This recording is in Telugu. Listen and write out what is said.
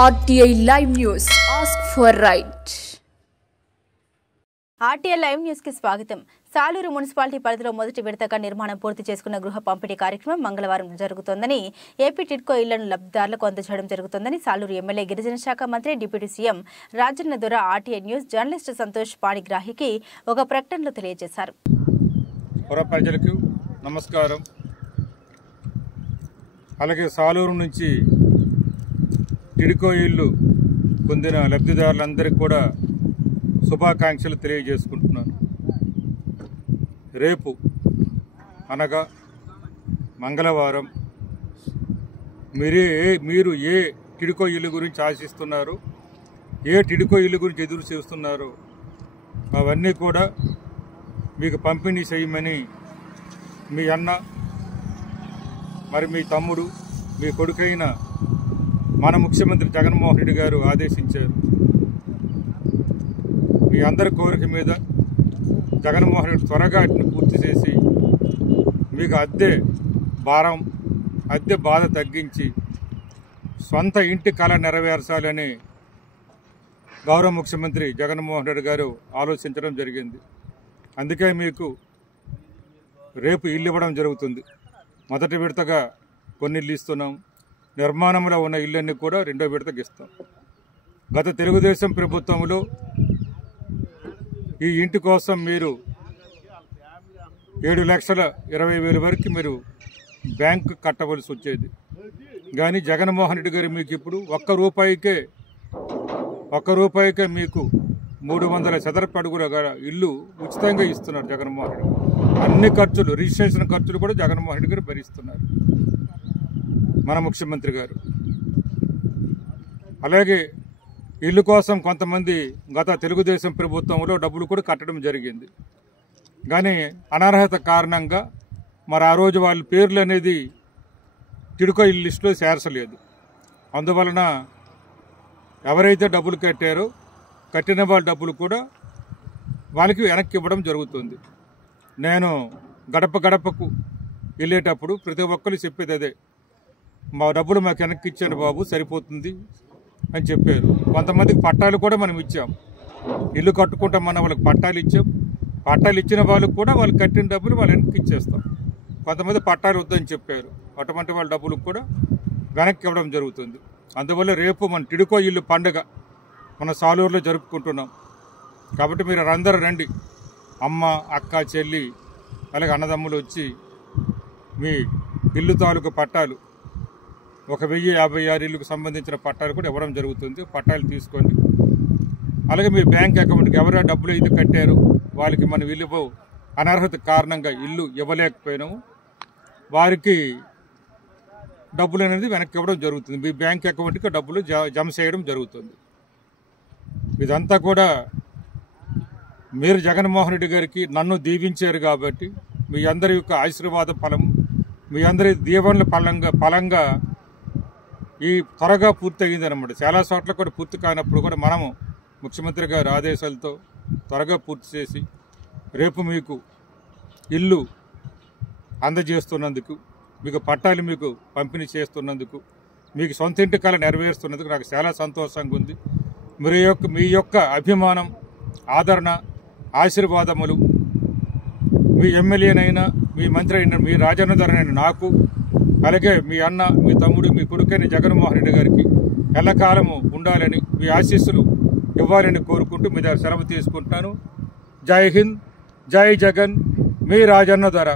RTI Live News. Ask for right. RTI Live News కి స్వాగతం. సాలూరు మున్సిపాలిటీ పరిధిలో మొదటి విడతగా నిర్మాణం పూర్తి చేసుకున్న గృహ పంపిణీ కార్యక్రమం మంగళవారం జరుగుతోందని ఏపీ టిడ్కో ఇళ్లను లబ్ధిదారులకు అందజేయడం జరుగుతోందని సాలూరు ఎమ్మెల్యే గిరిజన శాఖ మంత్రి డిప్యూటీ సీఎం రాజన్న దొర RTI న్యూస్ జర్నలిస్ట్ సంతోష్ పాణిగ్రాహికి ఒక ప్రకటనలో తెలియజేశారు. ప్రజలకు నమస్కారం. అలాగే సాలూరు నుంచి టిడ్కో ఇల్లు పొందిన లబ్ధిదారులందరికీ కూడా శుభాకాంక్షలు తెలియజేసుకుంటున్నాను. రేపు అనగా మంగళవారం మీరు ఏ టిడ్కో ఇల్లు గురించి ఆశిస్తున్నారో, ఏ టిడ్కో ఇల్లు గురించి ఎదురు చూస్తున్నారో అవన్నీ కూడా మీకు పంపిణీ చేయమని మీ అన్న, మరి మీ తమ్ముడు, మీ కొడుకైన మన ముఖ్యమంత్రి జగన్మోహన్ రెడ్డి గారు ఆదేశించారు. మీ అందరి కోరిక మీద జగన్మోహన్ రెడ్డి త్వరగా వాటిని పూర్తి చేసి మీకు అద్దె బాధ తగ్గించి సొంత ఇంటి కళ నెరవేర్చాలని గౌరవ ముఖ్యమంత్రి జగన్మోహన్ రెడ్డి గారు ఆలోచించడం జరిగింది. అందుకే మీకు రేపు ఇల్లు ఇవ్వడం జరుగుతుంది. మొదటి విడతగా కొన్ని ఇల్లు ఇస్తున్నాం. నిర్మాణంలో ఉన్న ఇళ్ళన్నీ కూడా రెండో విడతకి ఇస్తాం. గత తెలుగుదేశం ప్రభుత్వంలో ఈ ఇంటి కోసం మీరు 7,20,000 వరకు మీరు బ్యాంకు కట్టవలసి వచ్చేది. కానీ జగన్మోహన్ రెడ్డి గారు మీకు ఇప్పుడు ఒక్క రూపాయికే మీకు 300 చదరపు అడుగుల ఇల్లు ఉచితంగా ఇస్తున్నారు జగన్మోహన్ రెడ్డి. అన్ని ఖర్చులు, రిజిస్ట్రేషన్ ఖర్చులు కూడా జగన్మోహన్ రెడ్డి గారు భరిస్తున్నారు మన ముఖ్యమంత్రి గారు. అలాగే ఇల్లు కోసం కొంతమంది గత తెలుగుదేశం ప్రభుత్వంలో డబ్బులు కూడా కట్టడం జరిగింది. కానీ అనర్హత కారణంగా మరి ఆ రోజు వాళ్ళ పేర్లు అనేది టిడ్కో ఇల్లు లిస్టులో చేర్చలేదు. అందువలన ఎవరైతే డబ్బులు కట్టారో కట్టిన వాళ్ళ డబ్బులు కూడా వాళ్ళకి వెనక్కి ఇవ్వడం జరుగుతుంది. నేను గడపకు వెళ్ళేటప్పుడు ప్రతి ఒక్కరు చెప్పేది అదే, మా డబ్బులు మాకు వెనక్కి ఇచ్చాను బాబు, సరిపోతుంది అని చెప్పారు. కొంతమందికి పట్టాలు కూడా మనం ఇచ్చాం. ఇల్లు కట్టుకుంటామన్న వాళ్ళకి పట్టాలు ఇచ్చాం. పట్టాలు ఇచ్చిన వాళ్ళకి కూడా వాళ్ళు కట్టిన డబ్బులు వాళ్ళు వెనక్కి ఇచ్చేస్తాం. కొంతమంది పట్టాలు వద్దని చెప్పారు. అటువంటి వాళ్ళ డబ్బులు కూడా వెనక్కి ఇవ్వడం జరుగుతుంది. అందువల్ల రేపు మన టిడ్కో ఇల్లు పండుగ మన సాలూరులో జరుపుకుంటున్నాం. కాబట్టి మీరు అందరూ రండి. అమ్మ, అక్క, చెల్లి, అలాగే అన్నదమ్ములు వచ్చి మీ ఇల్లు తాలూకు పట్టాలు 1,056 ఇళ్ళకు సంబంధించిన పట్టాలు కూడా ఇవ్వడం జరుగుతుంది. పట్టాలు తీసుకోండి. అలాగే మీ బ్యాంక్ అకౌంట్కి ఎవరైనా డబ్బులు అయితే కట్టారో వాళ్ళకి మనం ఇల్లు అనర్హత కారణంగా ఇల్లు ఇవ్వలేకపోయినాము, వారికి డబ్బులు అనేది వెనక్కి ఇవ్వడం జరుగుతుంది. మీ బ్యాంక్ అకౌంట్కి డబ్బులు జమ చేయడం జరుగుతుంది. ఇదంతా కూడా మీరు జగన్మోహన్ రెడ్డి గారికి నన్ను దీవించారు కాబట్టి మీ అందరి యొక్క ఆశీర్వాద ఫలం, మీ అందరి దీవెనల ఫలంగా ఈ త్వరగా పూర్తి అయ్యిందనమాట. చాలా చోట్ల కూడా పూర్తి కానప్పుడు కూడా మనము ముఖ్యమంత్రి గారి ఆదేశాలతో త్వరగా పూర్తి చేసి రేపు మీకు ఇల్లు అందజేస్తున్నందుకు, మీకు పట్టాలు మీకు పంపిణీ చేస్తున్నందుకు, మీకు సొంత ఇంటి కళ నెరవేరుస్తున్నందుకు నాకు చాలా సంతోషంగా ఉంది. మీ యొక్క అభిమానం, ఆదరణ, ఆశీర్వాదములు మీ ఎమ్మెల్యేనైనా, మీ మంత్రి అయినా, మీ రాజన్న ధరనైనా నాకు, అలాగే మీ అన్న, మీ తమ్ముడు, మీ కొడుకైన జగన్మోహన్ రెడ్డి గారికి ఎల్లకాలము ఉండాలని, మీ ఆశీస్సులు ఇవ్వాలని కోరుకుంటూ మీ దగ్గర సెలవు తీసుకుంటున్నాను. జై హింద్, జై జగన్, మీ రాజన్న ధర.